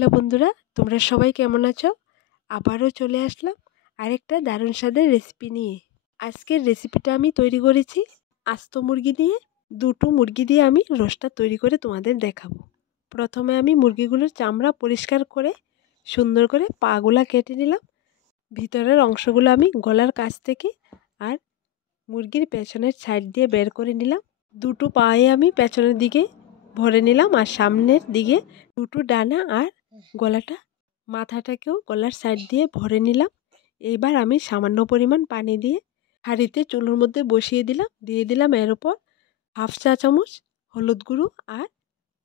Hello বন্ধুরা, তোমরা সবাই কেমন আছো? আবারও চলে আসলাম আরেকটা দারুণ স্বাদের রেসিপি নিয়ে। আজকের রেসিপিটা আমি তৈরি করেছি আস্ত মুরগি দিয়ে। দুটো মুরগি দিয়ে আমি রোস্টটা তৈরি করে তোমাদের দেখাবো। প্রথমে আমি মুরগিগুলোর চামড়া পরিষ্কার করে সুন্দর করে পাগুলা কেটে নিলাম। ভিতরের অংশগুলো আমি গলার কাছ থেকে আর মুরগির পেছনের সাইড দিয়ে বের করে নিলাম। দুটো পায়ে আমি পেছনের দিকে ভরে নিলাম আর সামনের দিকে দুটো ডানা আর গলাটা মাথাটাকেও গলার সাইড দিয়ে ভরে নিলাম। এইবার আমি সামান্য পরিমাণ পানি দিয়ে হাঁড়িতে চুলোর মধ্যে বসিয়ে দিলাম। দিয়ে দিলাম এর উপর হাফ চা চামচ হলুদ গুঁড়ো আর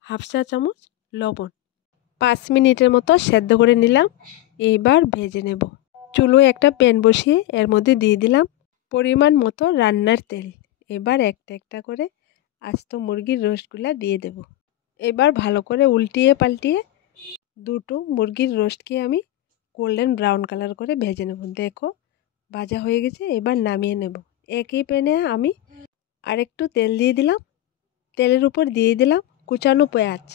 হাফ চা চামচ লবণ। 5 মিনিটের মতো সেদ্ধ করে নিলাম। এইবার ভেজে নেব। চুলোয় একটা প্যান বসিয়ে এর মধ্যে দিয়ে দিলাম পরিমাণ মতো রান্নার তেল। এবার একটা একটা করে আস্ত মুরগির রোস্টগুলা দিয়ে দেব। এবার ভালো করে উল্টিয়ে পাল্টিয়ে দুটো মুরগির রোস্টকে আমি গোল্ডেন ব্রাউন কালার করে ভেজে নেব। দেখো ভাজা হয়ে গেছে, এবার নামিয়ে নেব। একই প্যানে আমি আরেকটু তেল দিয়ে দিলাম। তেলের উপর দিয়ে দিলাম কুচানো পেঁয়াজ।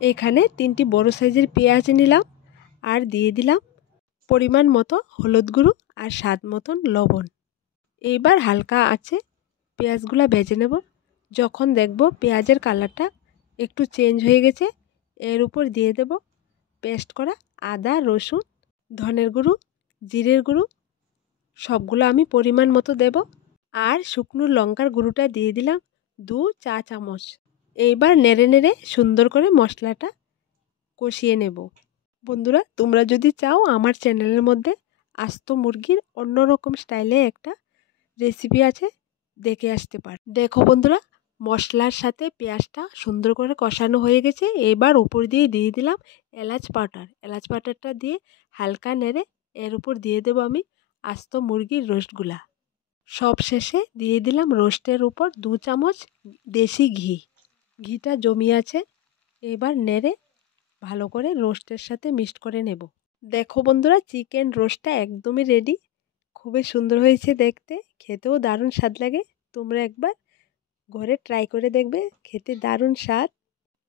এখানে 3টি বড় সাইজের পেঁয়াজ নিলাম আর দিয়ে দিলাম পরিমাণ মতো হলুদ গুঁড়ো আর স্বাদ মতন লবণ। এইবার হালকা আছে পেঁয়াজগুলো ভেজে নেব। যখন দেখব পেঁয়াজের কালারটা একটু চেঞ্জ হয়ে গেছে, এর উপর দিয়ে দেব পেস্ট করা আদা, রসুন, ধনের গুঁড়ো, জিরের গুঁড়ো সবগুলো আমি পরিমাণ মতো দেব। আর শুকনো লঙ্কার গুঁড়োটা দিয়ে দিলাম 2 চা চামচ। এইবার নেড়ে নেড়ে সুন্দর করে মশলাটা কষিয়ে নেব। বন্ধুরা, তোমরা যদি চাও আমার চ্যানেলের মধ্যে আস্ত মুরগির অন্যরকম স্টাইলে একটা রেসিপি আছে, দেখে আসতে পার। দেখো বন্ধুরা, মশলার সাথে পেঁয়াজটা সুন্দর করে কষানো হয়ে গেছে। এবার উপর দিয়ে দিলাম এলাচ পাউডার। এলাচ পাউডারটা দিয়ে হালকা নেড়ে এর উপর দিয়ে দেব আমি আস্ত মুরগির রোস্টগুলা। সব শেষে দিয়ে দিলাম রোস্টের উপর 2 চামচ দেশি ঘি। ঘিটা জমিয়ে আছে। এবার নেড়ে ভালো করে রোস্টের সাথে মিক্সড করে নেব। দেখো বন্ধুরা, চিকেন রোস্টটা একদমই রেডি। খুবই সুন্দর হয়েছে দেখতে, খেতেও দারুণ স্বাদ লাগে। তোমরা একবার ঘরে ট্রাই করে দেখবে, খেতে দারুণ স্বাদ।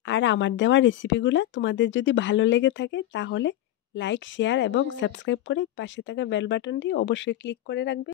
আর আমার দেওয়া রেসিপিগুলো তোমাদের যদি ভালো লেগে থাকে তাহলে লাইক, শেয়ার এবং সাবস্ক্রাইব করে পাশে থাকা বেল বাটনটি অবশ্যই ক্লিক করে রাখবে।